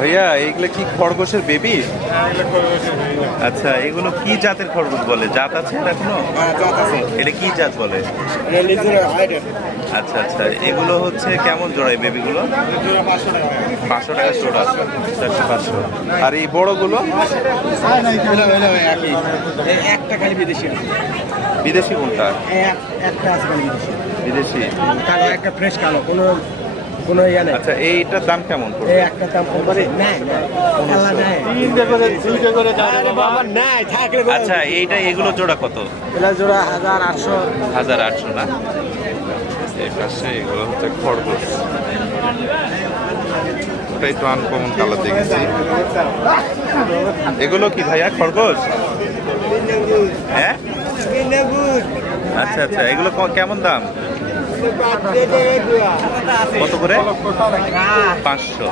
ভাইয়া এইগুলো কি খরগোশের বেবি? আচ্ছা, এগুলো কি জাতের খরগোশ বলে? জাত আছে এটা কোনো? এটা কি জাত বলে? আচ্ছা আচ্ছা, এগুলো হচ্ছে কেমন জোড়ায় বেবিগুলো? 500 টাকা জোড়া, 400-500। আর এই বড়গুলো? একটা খালি বিদেশি আছে। বিদেশি কোনটা? একটা আছে খালি বিদেশি। বিদেশি কালো একটা ফ্রেশ কালো, কোনো কোনো ইয়া নেই। আচ্ছা, এইটার দাম কেমন পড়বে? এই একটা দাম কোম্পানি নাই আল্লাহ নাই, তিনটে করে দুইটা করে আরে বাবা নাই থাকলে। আচ্ছা, এইটা এগুলো জোড়া কত? এটা জোড়া 1800। 1800 না? এই পাশে এগুলো হচ্ছে খরগোশ, ওটা একটু আনকমন কালার দেখেছি। এগুলো কি ভাইয়া খরগোশ? হ্যাঁ, আচ্ছা আচ্ছা, এগুলো কেমন দাম? কত করে? 500।